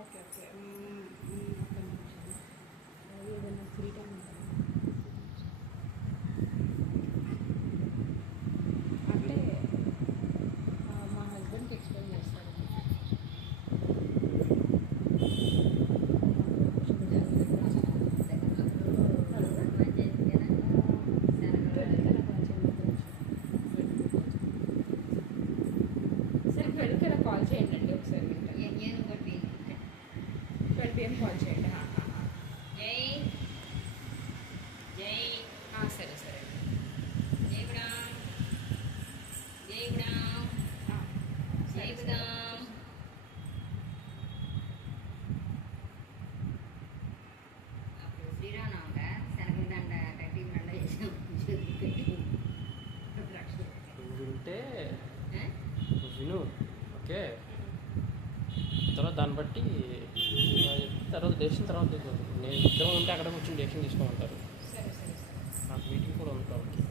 Okay okay ఏదైనా free time ఉంటుంది అంటే మా హస్బెండ్కి ఎక్స్ప్లెయిన్ చేస్తాను. సరే 12 కాల్ చేయండి ఒకసారి 12 PM కాల్ చేయండి. సరే సరే వింటే విను ఓకే. తర్వాత దాన్ని బట్టి తర్వాత డెసిషన్ తర్వాత నేను ఇద్దరం ఉంటే అక్కడ కూర్చొని డెసిషన్ తీసుకోమంటారు. సరే సరే సరే నాకు మీటింగ్ కూడా ఉంది కాబట్టి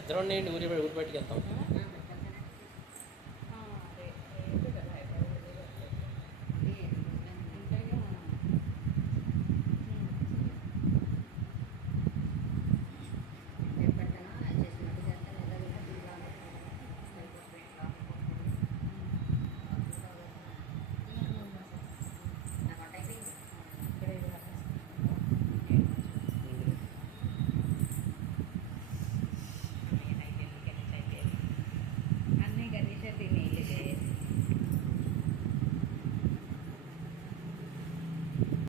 ఇద్దరం నేను ఊరి బయటికి వెళ్తాం.